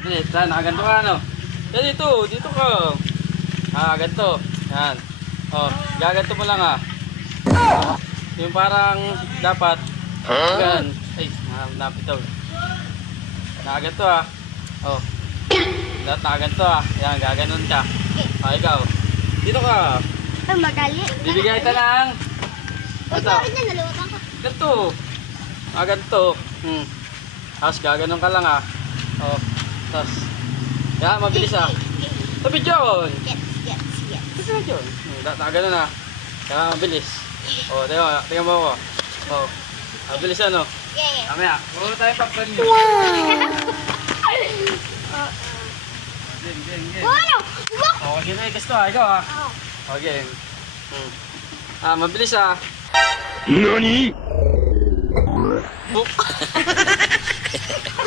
Mabilis, yan, nakaganto ka, ano? Yan, dito ka. Ganto. Yan. Oh, gaganto mo lang, yung parang dapat, yan. Ay, napitaw. Nakaganto, Oh. Dapat nakaganto, Yan, gaganon ka. Ikaw. Dito ka. Ay, magali. Bibigay ito lang. Uy, Ito. bakit na nalimutan ko? Ganto. Ganto. Tapos gaganon ka lang, Oh. Tapos. Yan, mabilis, Tabi dyan. Yes. Tabi dyan. Nakaganon, Kaya mabilis. Oh, tingnan mo ako. Oh. Mabilis, ano? Yeah. Mamaya. Puro tayo popcorn nyo. Game. Ano? Look! Oh, sige na gusto, ikaw, Oh. Okay. Mabilis, NANI?!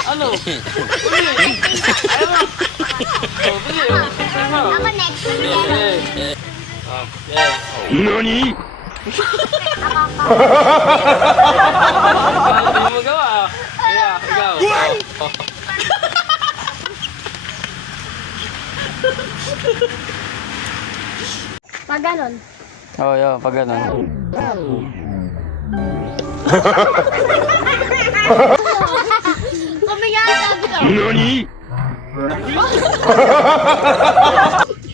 Ano? Uli! Ayaw mo! Oh, bili, Ayaw mo! Ako next. Okay. NANI?! Hindi mo magawa, Kaya, ikaw. Oh. Pag ganon. Oh, yun, pag gano'n. Kami yan, sabi ko. NANI?!